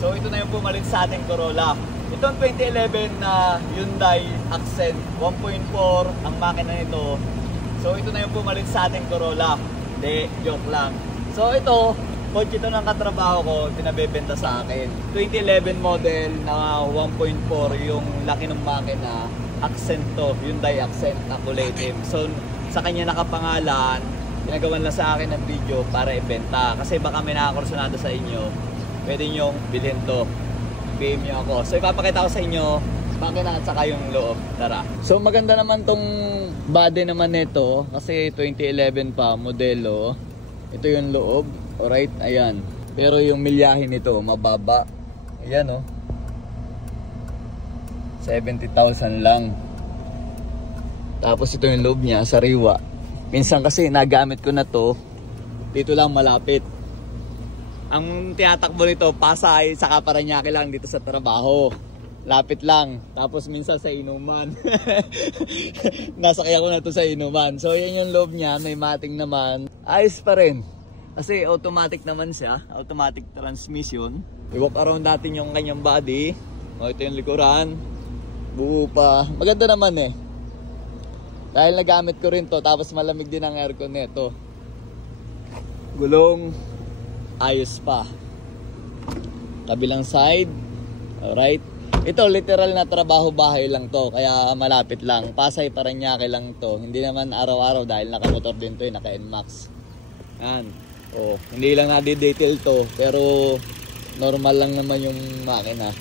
So ito na yung pumalit sa ating Corolla. Itong 2011 na Hyundai Accent 1.4 ang makina nito. So ito na yung pumalit sa ating Corolla. Hindi, joke lang. So ito, kotse ito ng katrabaho ko, pinabebenta sa akin. 2011 model na 1.4 yung laki ng makina. Accent to, Hyundai Accent na kulay itim. So sa kanya nakapangalan, ginagawan lang sa akin ng video para ibenta. Kasi baka may nakakursunado sa inyo, pwede nyong bilhin to. PM nyo ako. So ipapakita ko sa inyo makina at saka yung loob. Tara. So maganda naman tong body naman nito kasi 2011 pa modelo. Ito yung loob. Alright, ayan. Pero yung milyahe nito mababa. Ayan oh. 70,000 lang. Tapos ito yung loob niya, sariwa. Minsan kasi nagamit ko na to dito lang malapit. Ang tinatakbo nito, Pasay, saka Paranaque lang dito sa trabaho. Lapit lang. Tapos minsan sa inuman. Nasakay ako na to sa inuman. So yan yung loob niya, may mating naman. Ayos pa rin. Kasi automatic naman siya. Automatic transmission. I-walk around natin yung kanyang body. O ito yung likuran. Buo pa. Maganda naman eh. Dahil nagamit ko rin to. Tapos malamig din ang aircon nito. Gulong. Ayos pa. Kabilang side. Alright. Ito literal na trabaho bahay lang to. Kaya malapit lang. Pasay Paranaque lang to. Hindi naman araw-araw dahil nakamotor din to. Naka-NMAX. Yan. Oh, hindi lang na-detail to. Pero normal lang naman yung makina.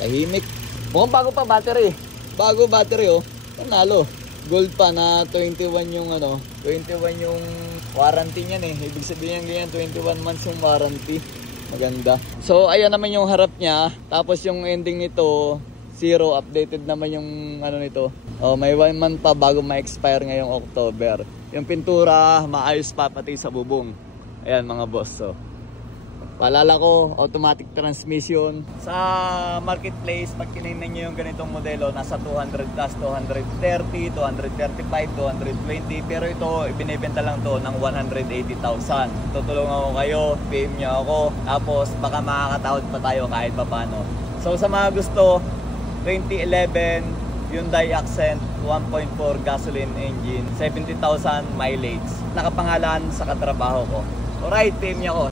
Tahimik. Mukhang bago pa battery. Bago battery oh. Panalo. Gold pa na 21 yung ano. 21 yung warranty niyan eh. Ibig sabihin ganyan 21 months yung warranty. Maganda. So ayan naman yung harap niya. Tapos yung ending nito 0. Updated naman yung ano nito. Oh, may 1 month pa bago ma-expire ngayong October. Yung pintura maayos pa pati sa bubong. Ayan mga boss. So paalala ko, automatic transmission. Sa marketplace, pag kinignan nyo yung ganitong modelo, nasa 200 plus, 230, 235, 220. Pero ito, ibinibenta lang to ng 180,000. Tutulungan ko kayo, PM nyo ako. Tapos baka makakatawad pa tayo kahit papano. So sa mga gusto, 2011 Hyundai Accent 1.4 gasoline engine, 70,000 mileage. Nakapangalan sa katrabaho ko. Alright, PM nyo ako.